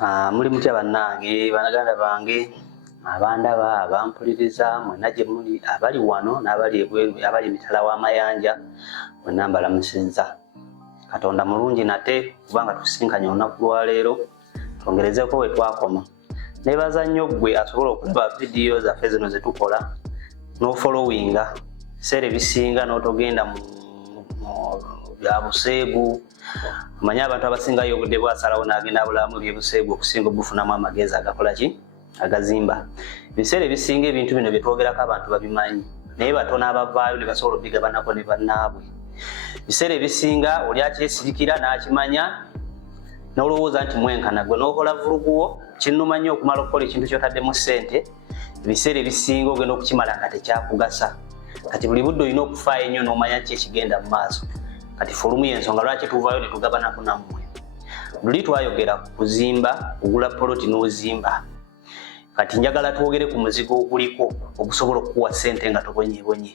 Muli mutya bannange, banaganda bange, abandaba, abampuliriza, mwenna gye muli, abali wano n'abali ebweru, abali emitala w'amayanja, mwenna mbalamusinza. Katonda mulungi nate kubanga tusinkanye olunaku lwa leero, twongerezeko we twakoma. Nebaza nnyo ggwe asobola okulaba vidiyo zaffe zino ze tukola n'ofollowinga biseera ebisinga n'otogenda mu bya buseegu. Manya abantu abasingayo obudde bwasalawo n'agenda abulamu by'ebuseegu okusinga obufunamu amagezi agakola ki agazimba. Biseera ebisinga ebintu bino bye twogerako abantu babimanyi naye batono abavaayo ne basobola obigabanako ne bannaabwe. Biseera ebisinga oli akyesirikira n'akimanya n'olowooza nti mwenkana gwe n'okola vuluguwo kinnuma nnyo okumala okukola ekintu ky'otaddemu ssente. Ebiseera ebisinga ogenda okukimala nga tekyakugasa. Kati buli budde olina okufaayo ennyo n'omanya ki ekigenda mu maaso. Kati fulumu y'ensonga lwaki tuvaayo ne tugabanako nammwe. Luli twayogera ku kuzimba, kugula poloti n'ozimba. Kati njagala twogere ku muzigo oguliko ogusobola okukuwa ssente nga tobonyeebonye.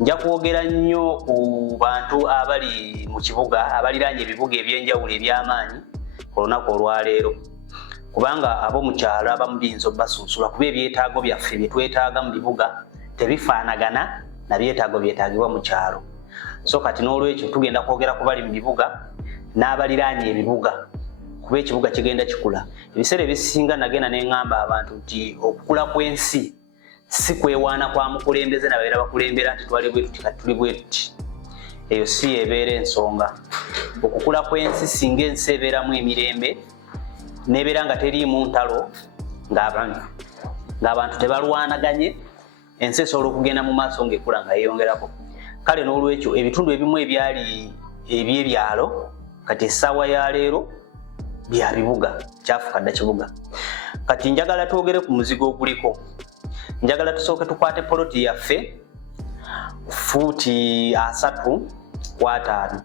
Nja kwogera nnyo ku bantu abali mu kibuga abaliraanye ebibuga ebyenjawulo eby'amaanyi olunaku olwaleero. Kubanga ab'omu kyalo abamu biyinza obbasunsula kuba ebyetaago byaffe bye twetaaga mu bibuga tebifaanagana na byetaago byetaagibwa mu kyalo. So kati n'olwekyo tugenda kwogera ku bali mu bibuga n'abaliraanye ebibuga kuba ekibuga kigenda kikula. Ebiseera ebisinga nagenda ne ŋŋamba abantu nti okukula kw'ensi si kwewaana kwa mukulembeze nabeera bakulembera nti twali bwe tuti kati tuli bwe tuti. Eyo si ebeera ensonga. Okukula kw'ensi singa ensi ebeeramu emirembe n'ebeera nga teriimu ntalo ng'abantu tebalwanaganye, ensi esobola okugenda mu maaso ng'ekula nga yeeyongerako. Kale n'olwekyo ebitundu ebimu ebyali eby'ebyalo kati essaawa ya leero bya bibuga, kyafuuka dda kibuga. Kati njagala twogere ku muzigo oguliko. Njagala tusooke tukwate poloti yaffe fuuti 3.5.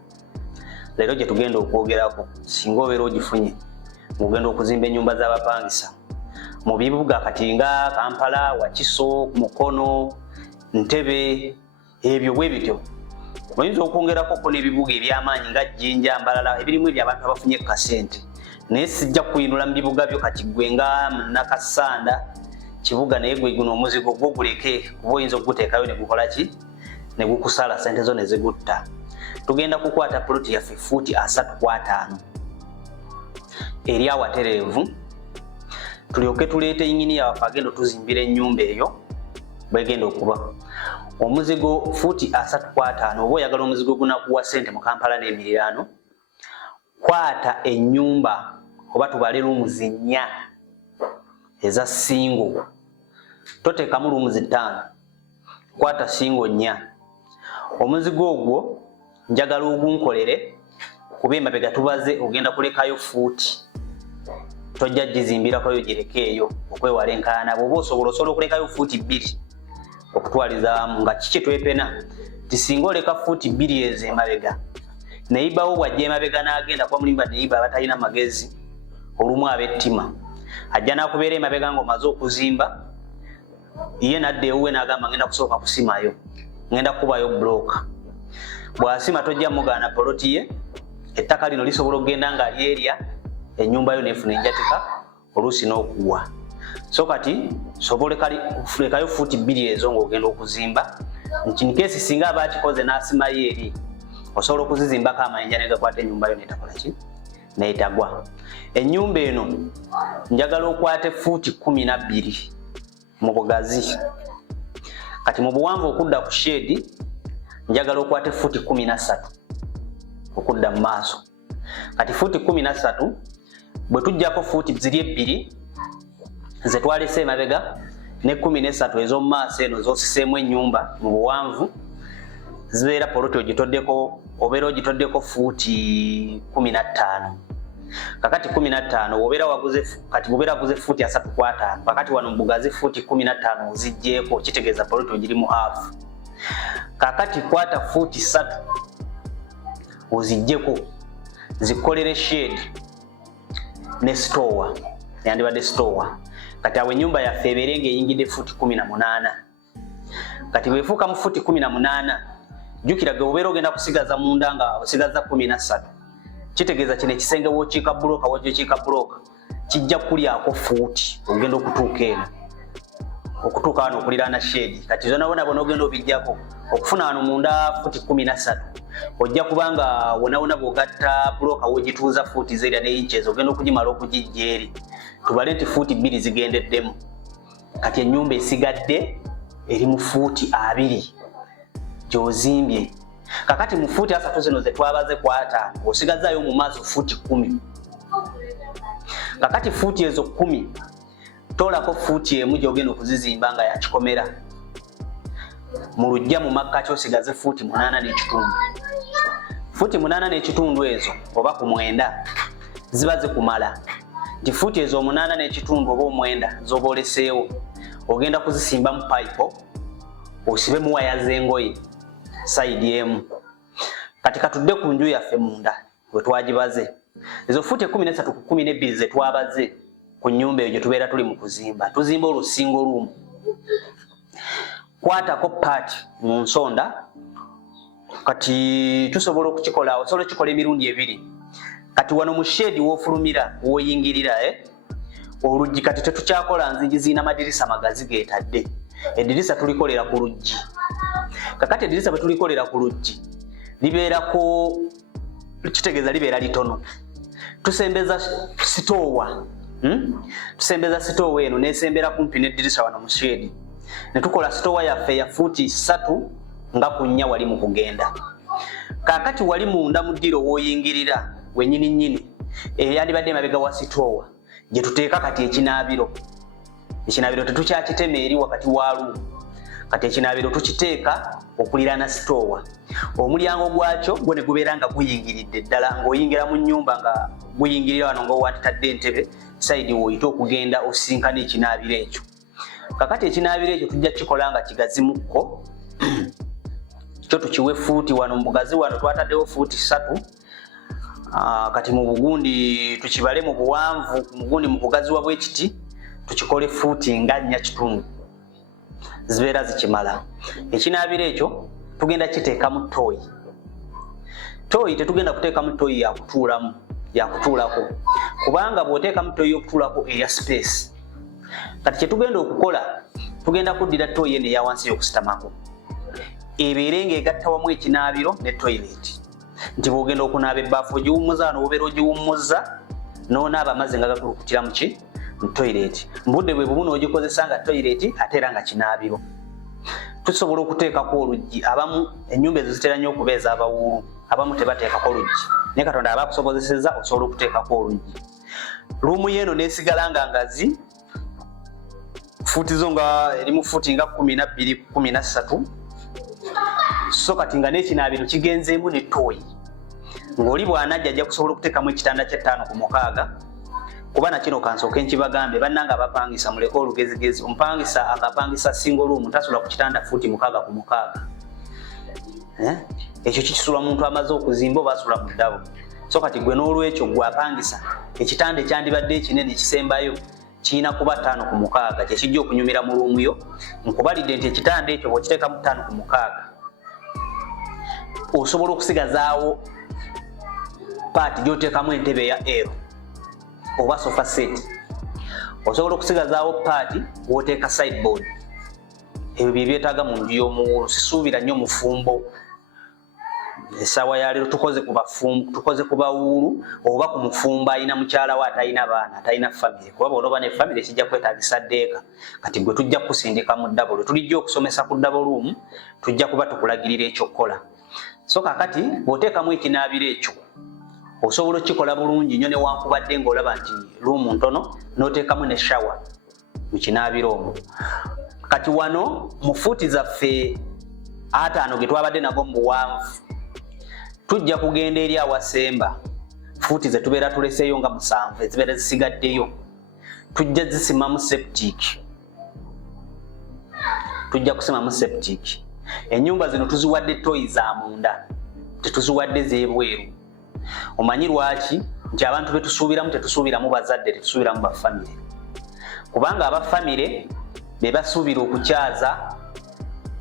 Leero gye tugenda okwogerako singa obeera ogifunye mugenda okuzimba ennyumba z'abapangisa mu bibuga kati nga Kampala, Wakiso, Mukono, Ntebe, ebyo bwe bityo. Oyinza okwongerako ko n'ebibuga eby'amaanyi nga Jjinja, Mbalala ebirimu eby'abantu abafunye ku kasente. Naye sijja kuyinula mu bibuga byo kati gwe nga Nakasanda kibuga naye gwe guno omuzigo gwo guleke kuba oyinza okuguteekayo ne gukola ki ne gukusala ssente zo ne zigutta. Tugenda kukwata poloti yaffe fuuti 3.5 eri awatereevu tulyoke tuleete inginiya waffe agenda otuzimbira ennyumba eyo bwegenda okuba. Omuzigo fuuti 3.5 oba oyagala omuzigo gunakuwa ssente mu Kampala n'emiriraano, kwata ennyumba oba tubale rooms 4 eza single. Toteekamu rooms 5, kwata single 4. Omuzigo ogwo njagala ogunkolere kuba emabega tubaze ogenda kulekayo fuuti. Tojja gizimbirakoyo girekeeyo okwewala enkaayana. Bw'oba osobola okulekayo fuuti 2 okutwalizaamu nga kiki twepena ti singa oleka fuuti 2 ezo emabega neyibawo bw'ajja emabega n'agenda kuba mulimba neyiba abatalina magezi olumu ab'ettima ajja n'akubeera emabega ng'omaze okuzimba ye nadda ewuwe n'agamba ngenda kusooka kusimayo ngenda kubayo bulooka. Bw'asima tojja mugaana poloti ye, ettaka lino lisobola okugenda nga lyerya ennyumba yo neefuna enjatika oluusi n'okuwa. So kati sobola kulekayo fuuti 2 ezo ng'ogenda okuzimba nti nkesi singa aba akikoze n'asimayo eri osobola okuzizimbako amayinja ne gakwata ennyumba yo n'etakola ki n'etagwa. Ennyumba eno njagala okwate fuuti 12 mu bugazi. Kati mu buwanvu okudda ku shedi njagala okwate fuuti 13 okudda mu maaso. Kati fuuti 13 bwe tujjako fuuti ziri 2 ze twalese emabega ne 13 ez'omu maaso eno z'osiseemu ennyumba mu buwanvu zibeera poloti ogitoddeko obeera ogitoddeko fuuti 15. Kakati 15 obeera waguze kati bubeera waguze fuuti 3.5 kakati wano mu bugazi fuuti 15 oziggyeko kitegeeza poloti ogirimu half. Kakati kwata fuuti 3 oziggyeko zikolere shade ne store yandibadde store. Kati awo ennyumba yaffe ebeere ng'eyingidde fuuti 18. Kati bwefuuka mu fuuti 18 jjukira ge obeera ogenda kusigaza munda nga osigaza 13 kitegeeza kino ekisenge w'okiika bulooka w'okiika bulooka kijja kulyako fuuti ogenda okutuuka eno okutuuka wano okuliraana shedi. Kati zona bona ogenda obijjako okufuna wano munda fuuti 13 ojja kubanga wona bw'ogatta bulooka w'ogituuza fuuti zerya ne inches ogenda okugimala okugijja eri. Tubale nti fuuti 2 zigendeddemu. Kati ennyumba esigadde eri mu fuuti 2 gy'ozimbye. Kakati mu fuuti 3 zino ze twabaze ku 5 osigazaayo mu maaso fuuti 10. Kakati fuuti ezo 10 tolako fuuti emu gy'ogenda okuzizimba nga ya kikomera. Mu lujja mu makkati osigaze fuuti 8 n'ekitundu. Fuuti 8 n'ekitundu ezo oba ku 9 ziba zikumala. Nti fuuti ezo 8 n'ekitundu oba 9 z'oba oleseewo ogenda kuzisimba mu payipo osibe mu waya z'engoye sayidi emu. Kati katudde ku nju yaffe munda we twagibaze. Ezo fuuti 13 ku 12 ze twabaze ku nnyumba eyo gye tubeera tuli mu kuzimba. Tuzimba olusingo lumu. Kwatako paati mu nsonda. Kati tusobola okukikola, osobola okukikola emirundi 2. Kati wano mu shedi w'ofulumira w'oyingirira oluggi kati tetukyakola nzigi zina madirisa magazi geetadde. Eddirisa tulikolera ku luggi. Kakati eddirisa bwe tulikolera ku luggi libeerako kitegeeza libeera litono. Tusembeza sitoowa. Tusembeza sitoowa eno n'esembera kumpi n'eddirisa wano mu shedi. Ne tukola sitoowa yaffe ya fuuti 3 nga ku 4 wali mu kugenda. Kakati wali munda mu ddiro w'oyingirira wennyini eyandibadde emabega wa sitoowa gye tuteeka kati ekinaabiro. Ekinaabiro tetukyakitema eri wakati walumu. Kati ekinaabiro tukiteeka okuliraana sitoowa. Omulyango gwakyo gwe ne gubeera nga guyingiridde ddala ng'oyingira mu nnyumba nga guyingirira wano ng'owatitadde entebe sayidi w'oyita okugenda osisinkana ekinaabiro ekyo. Kakati ekinaabiro ekyo tujja kikola nga kigazimukko. Kyo tukiwe fuuti wano mu bugazi wano twataddewo fuuti 3. Kati mu bugundi tukibale mu buwanvu mugundi mu bugazi wa bwekiti tukikole fuuti nga 4 kitundu zibeera zikimala. Ekinaabiro ekyo tugenda kiteekamu toyi. Toyi tetugenda kuteekamu toyi yakutuulako kubanga bw'oteekamu toyi y'okutuulako eya space. Kati kye tugenda okukola tugenda kuddira toyi eno eya wansi y'okusitamako ebeere ng'egatta wamu ekinaabiro ne toilet. Nti bw'ogenda okunaaba ebbaafu ogiwummuza wano obeera ogiwummuza n'onaaba amazzi nga gakulukutira mu ki mu toilet. Mbudde bwe bumu n'ogikozesa nga toilet ate era nga kinaabiro. Tusobola okuteekako oluggi. Abamu ennyumba ezo zitera nnyo okuba ez'abawuulu. Abamu tebateekako luggi. Naye Katonda aba akusobozesezza osobola okuteekako oluggi. Ruumu y'eno n'esigala nga ngazi. Fuuti zo nga eri mu fuuti nga 12 13. So kati nga n'ekinaabiro kigenzeemu ne toyi. Ng'oli bw'anajja ajja kusobola okuteekamu ekitanda kye 5 ku 6. Kuba na kino kansooke nkibagambe bannanga abapangisa muleke olugezigezi. Omupangisa agapangisa single room tasula ku kitanda fuuti 6 ku 6. Ekyo kikisula muntu amaze okuzimba oba asula mu ddabo. So kati gwe n'olwekyo gwapangisa ekitanda ekyandibadde ekinene ekisembayo kirina kuba 5 ku 6 kye kijja okunyumira mu ruumu yo. Nkubalidde nti ekitanda ekyo bw'okiteekamu 5 ku 6 osobola okusigazaawo paati gy'oteekamu entebe ya L oba sofa set. Osobola okusigazaawo paati w'oteeka sideboard. Ebyo bye byetaaga mu nju y'omuwulu. Sisuubira nnyo mufumbo. Essaawa ya leero tukoze ku bawuulu oba ku mufumbo alina mukyala we atalina baana atalina famire. Kuba bw'onoba ne famire kijja kwetaagisa ddeeka. Kati gwe tujja kusindika mu ddabo. Lwe tulijja okusomesa ku ddabo luumu tujja kuba tukulagirira ekyokkola. So kakati bw'oteekamu ekinaabiro ekyo osobola okikola bulungi nnyo newankubadde ng'olaba nti luumu ntono n'oteekamu ne shawa mu kinaabiro omwo. Kati wano mu fuuti zaffe 5 ge twabadde nago mu buwanvu tujja kugenda eri awasemba. Fuuti ze tubeera tuleseeyo nga 7 ezibeera zisigaddeyo tujja zisimamu septic. Tujja kusimamu septic. Ennyumba zino tuziwadde toyi za munda tetuziwadde z'ebweru. Omanyi lwaki? Nti abantu be tusuubiramu tetusuubiramu bazadde tetusuubiramu bafamire. Kubanga abafamire be basuubira okukyaza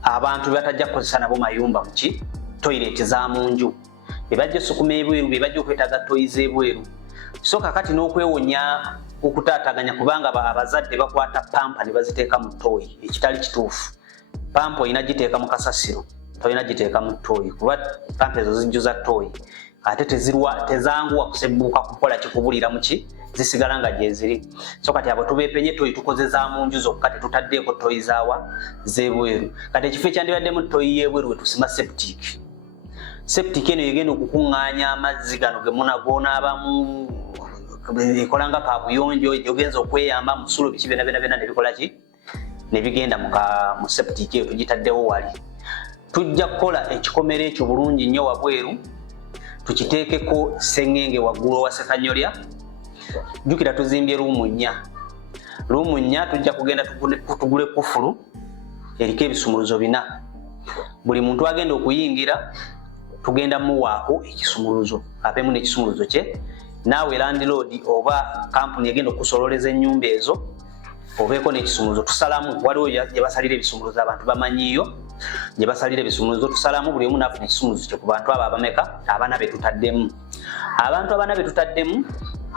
abantu be batajja kukozesa nabo mayumba muki toilet za mu nju. Be bajja sukuma ebweru be bajja okwetaaga toyi z'ebweru. so kakati n'okwewonya okutaataganya kubanga abazadde bakwata pampa ne baziteeka mu ttooyi ekitali kituufu. Pampa olina giteeka mu kasasiro, tolina giteeka mu ttooyi kuba pampa ezo zijjuza ttooyi ate tezanguwa kusebbuuka kukola kikubulira muki zisigala nga gye ziri. So kati abo tubeepenye ttooyi tukoze za mu nju zokka tetutaddeeko ttooyi zaawa z'ebweru. Kati ekifo ekyandibaddemu ttooyi y'ebweru we tusima septic. Septic eno yegenda okukuŋŋaanya amazzi gano ge gonaabamu ekola nga kaabuyonjo gyogenza okweyamba musulo biki byonna ne bikola ki ne bigenda mu septic eyo tugitaddewo wali. Tujja kukola ekikomero ekyo bulungi nnyo wabweru tukiteekeko sseŋŋenge waggulu wa sekanyolya. Jjukira tuzimbye ruumu 4. Ruumu 4 tujja kugenda tugule kufulu eriko ebisumuluzo 4. Buli muntu agenda okuyingira tugenda muwaako ekisumuluzo apeemu n'ekisumuluzo kye. Naawe landlord oba kampuni egenda okusololeza ennyumba ezo obeeko n'ekisumuluzo tusalamu. Waliwo gye basalira ebisumuluzo abantu bamanyiyo gye basalira ebisumuluzo tusalamu buli omu naafuna ekisumuluzo kye ku bantu abo abameka abaana be tutaddemu. Abantu abaana be tutaddemu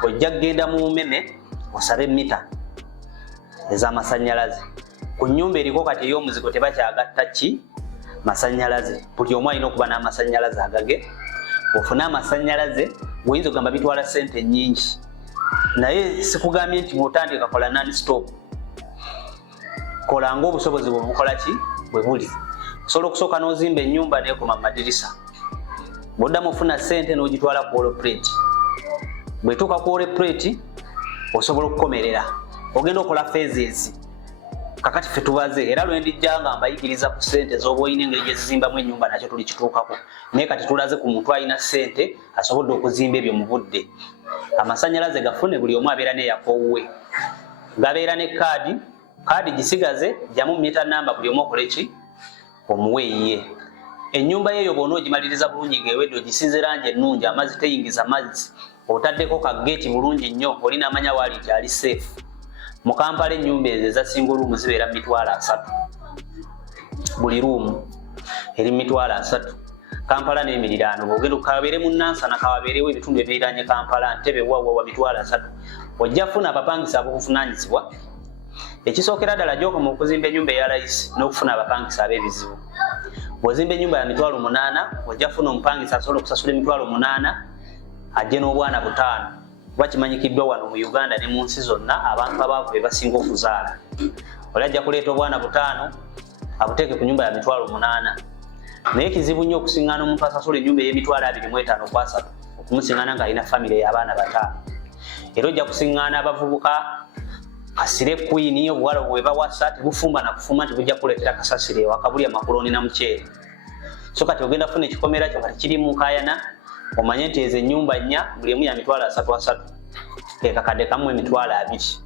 ojja kugenda mu Mumeme osabe mita ez'amasannyalaze. Ku nnyumba eriko kati ey'omuzigo tebakyagatta ki masannyalaze. Buli omu alina okuba n'amasannyalaze agage. Ofune amasannyalaze oyinza okugamba bitwala ssente nnyingi naye sikugambye nti bw'otandika kola non-stop. Kola ng'obusobozi bwe bukola ki bwe buli. Osobola okusooka n'ozimba ennyumba n'ekoma mu madirisa. Bw'oddamu ofuna ssente n'ogitwala ku woloplate. Bw'etuuka ku woloplate osobola okukomerera. Ogenda okola phases. Kakati ffe tubaze era lwe ndijja nga mbayigiriza ku ssente z'oba olina engeri gye zizimbamu ennyumba nakyo tuli kituukako. Naye kati tulaze ku muntu alina ssente asobodde okuzimba ebyo mu budde. Amasannyalaze gafune buli omu abeera n'eyakowuwe. Gabeera ne kaadi gisigaze jjamu mita namba buli omu okole ki omuwe eyiye. Ennyumba yeeyo bw'ona ogimaliriza bulungi ng'ewedde ogisize langi ennungi amazzi teyingiza mazzi otaddeko ka geeti bulungi nnyo olina amanya waali nti ali safe. Mu Kampala ennyumba ezo eza single room zibeera $300 buli ruumu eri $300. Kampala n'emiriraano bw'ogenda kabeere mu Nansana kawabeerewo ebitundu ebiriraanye Kampala Ntebe wawa $300. Ojja kufuna abapangisa ab'obuvunaanyizibwa. Ekisookera ddala gy'okoma okuzimba ennyumba eya layisi n'okufuna abapangisa ab'ebizibu. Bw'ozimba ennyumba ya $800 ojja kufuna omupangisa asobola okusasula $800 ajje n'obwana 5. Kuba kimanyikiddwa wano mu Uganda ne mu nsi zonna abantu abaavu be basinga okuzaala. Oli ajja kuleeta obwana 5 abuteeke ku nyumba ya $800. Naye kizibu nnyo okusiŋŋaana omuntu asasula ennyumba ey'M25,000 ku 3 okumusiŋŋaana ng'alina famire y'abaana 5. Era ojja kusiŋŋaana abavubuka kasire kwini obuwala bwe bawasa tebufumba na kufuma nti bujja kuleetera kasasire ewaka bulya makoloni na muceere. So kati ogenda kufuna ekikomera kyo kati kiri mu nkaayana omanye nti ezo ennyumba 4 buli emu ya $300 ekakadde kamu $20.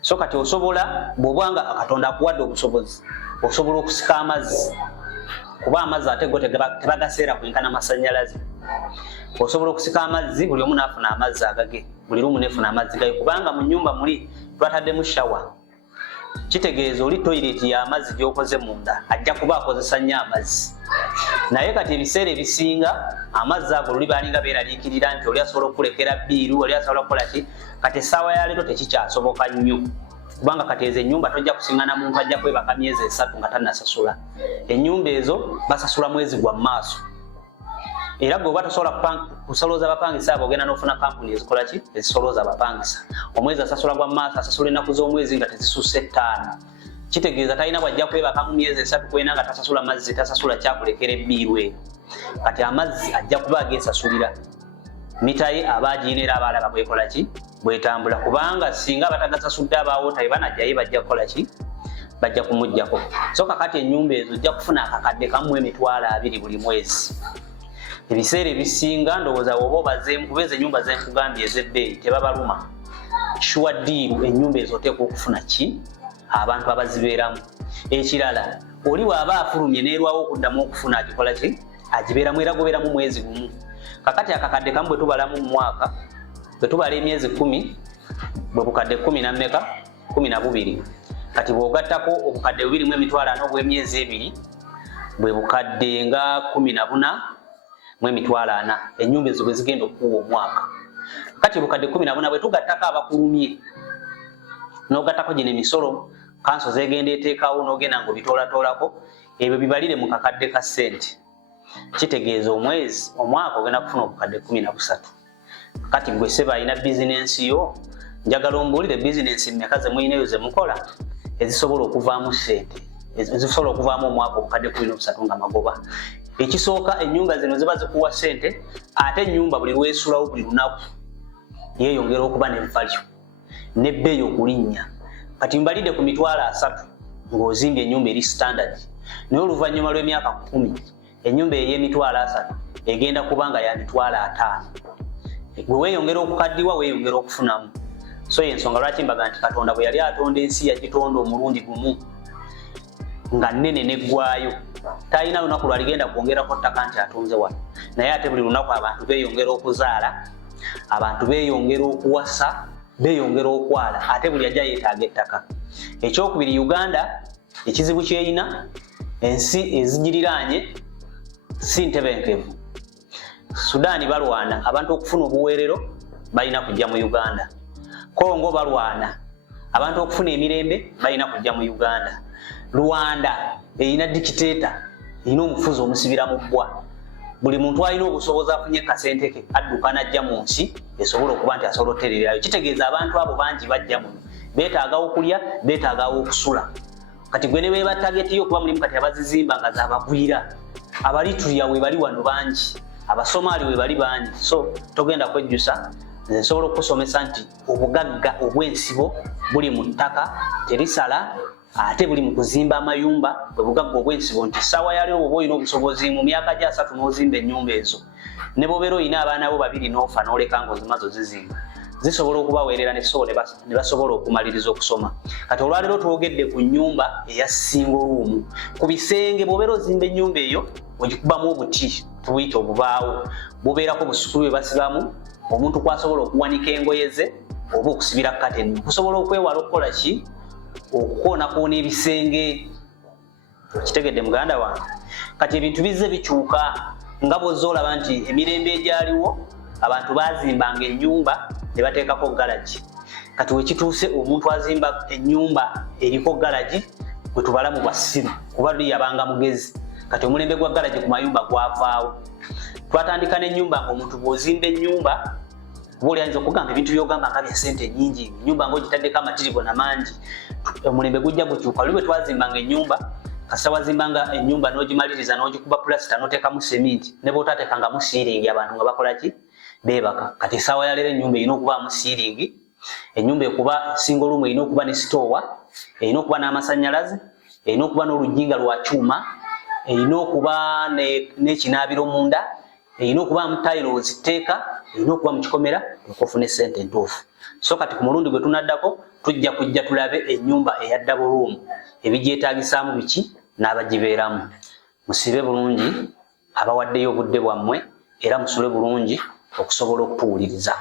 So kati osobola bw'obanga Katonda akuwadde obusobozi osobola okusika amazzi kuba amazzi ate go tebagaseera kwenkana masannyalaze. Osobola okusika amazzi buli omu n'afuna amazzi agage buli lumu n'efuna amazzi gayo kubanga mu nnyumba muli twataddemu shawa. Kitegeeza oli toilet y'amazzi gy'okoze munda ajja kuba akozesa nnyo amazzi. Naye kati ebiseera ebisinga amazzi ago luli balinga beeraliikirira nti oli asobola okulekera bbiiru oli asobola okukola ki kati essaawa ya leero tekikyasoboka nnyo kubanga kati ezo ennyumba tojja kusiŋŋaana muntu ajja kwebaka myezi 3 nga tannasasula. Ennyumba ezo basasula mwezi gwa Maaso. Era bw'oba tosobola kusolooza abapangisa abo ogenda n'ofuna kampuni ezikola ki ezisolooza abapangisa. Omwezi asasula gwa Maaso asasula ennaku z'omwezi nga tezisusse 5. Kitegeeza talina bw'ajja kwebaka mu myezi 3 kwena nga tasasula mazzi tasasula kyakulekera ebbiiru eyo. Kati amazzi ajja kuba ageesasulira. Mita ye aba agiyina era abalaba bwekola ki bwetambula kubanga singa batagasasudde abaawota be banajjayo bajja kukola ki bajja kumuggyako. So kakati ennyumba ezo ojja kufuna akakadde kamu $20 buli mwezi. Ebiseera ebisinga ndowooza oba obazeemu kuba ezo ennyumba ze nkugambye ez'ebbeeyi tebabaluma. Sure deal ennyumba ezo oteekwa okufuna ki abantu abazibeeramu. Ekirala oli bw'aba afulumye n'erwawo okuddamu okufuna agikola ki agibeeramu era gobeeramu mwezi gumu. Kakati akakadde kamu bwe tubalamu mu mwaka bwe tubala emyezi 10 bwe bukadde 12. Kati bw'ogattako obukadde 2,400 obw'emyezi 2 bwe bukadde nga 14 mu $40. Ennyumba ezo bwe zigenda okuwa omwaka. kati bukadde 14 bwe tugattako abakulumye n'ogattako gino emisolo kanso zegenda eteekawo n'ogenda ng'obitoolatoolako ebyo bibalire mu kakadde ka ssente kitegeeza omwaka ogenda kufuna obukadde 13. kati gwe seba alina bizinensi yo njagala ombulire bizinensi mmeka ze muyinayo ze mukola ezisobola okuvaamu ssente ezisobola okuvaamu omwaka obukadde 13 nga magoba. Ekisooka ennyumba zino ziba zikuwa ssente ate ennyumba buli lwesulawo buli lunaku yeeyongera okuba ne value n'ebbeeyi okulinnya. Kati mbalidde ku $3,000 ng'ozimbye ennyumba eri standard naye oluvannyuma lw'emyaka 10 ennyumba ey'emitwalo 3 egenda kuba nga ya mitwalo 5. Gwe weeyongera okukaddiwa weeyongera okufunamu. So y'ensonga lwaki mbaga nti Katonda bwe yali atonda ensi yagitonda omulundi gumu nga nnene neggwaayo talina lunaku lwaligenda kwongerako ttaka nti atonze wano naye ate buli lunaku abantu beeyongera okuzaala abantu beeyongera okuwasa beeyongera okwala ate buli ajja yeetaaga ettaka. Ekyokubiri Uganda ekizibu kyeyina ensi ezigiriraanye si ntebenkevu. Sudan balwana abantu okufuna obuweerero balina kujja mu Uganda. Kongo balwana abantu okufuna emirembe balina kujja mu Uganda. Rwanda eyina dictator eyina omufuzi omusibira mu bbwa. Buli muntu alina obusobozi afunye kasente ke adduka najja mu nsi esobola okuba nti asobola otererayo. Kitegeeza abantu abo bangi bajja muno beetaaga okulya beetaaga okusula. Kati gwe ne beeba targeti yo okuba mulimu kati abazizimba nga zaabagwira abalitulia we bali wano bangi abasomaali we bali bangi. So togenda kwejjusa nze nsobola okusomesa nti obugagga obw'ensibo buli mu ttaka terisala ate buli mu kuzimba amayumba bwe bugagga obw'ensibo nti ssaawa yaleero bw'oba olina obusobozi mu myaka gya 3 n'ozimba ennyumba ezo ne bw'obeera olina abaana bo 2 n'ofa n'oleka ng'ozimaze ozizimba zisobola okubaweerera ne basobola okumaliriza okusoma. Kati olwaleero twogedde ku nnyumba eya single room. Ku bisenge bw'obeera ozimba ennyumba eyo ogikubamu obuti tubuyita obubaawo bubeerako busukulu bwe basibamu omuntu kwasobola okuwanika engoye ze oba okusibira kateni kusobola okwewala okukola ki okukoonakoona ebisenge. Kitegedde muganda wange. Kati ebintu bizze bikyuka nga bw'ozza olaba nti emirembe egyaliwo abantu bazimbanga ennyumba ne bateekako garagi. Kati wekituuse omuntu azimba ennyumba eriko garagi gwe tubala mu bwasiru kuba luli yabanga mugezi. Kati omulembe gwa garagi ku mayumba gwavaawo. Twatandika n'ennyumba ng'omuntu bw'ozimba ennyumba kuba oli ayinza okugamba ebintu by'ogamba nga bya ssente nnyingi ennyumba ng'ogitaddeko amatiribo namangi omulembe gujja gukyuka. Luli bwe twazimbanga ennyumba kasita wazimbanga ennyumba n'ogimaliriza n'ogikuba pulasita n'oteekamu seminti ne bw'otaateekangamu siiringi abantu nga bakola ki beebaka. Kati essaawa ya leero ennyumba erina okubaamu siiringi ennyumba ekuba single room erina okuba ne sitoowa erina okuba n'amasannyalaze erina okuba n'olujjinga lwa kyuma erina okuba n'ekinaabiro munda erina okuba mu tayiro zitteeka erina okuba mu kikomera okufuna essente entuufu. So kati ku mulundi gwe tunaddako tujja kujja tulabe ennyumba eya double room ebigyetaagisaamu biki n'abagibeeramu. Musibe bulungi abawaddeyo obudde bwammwe era musule bulungi okusobola okutuwuliriza.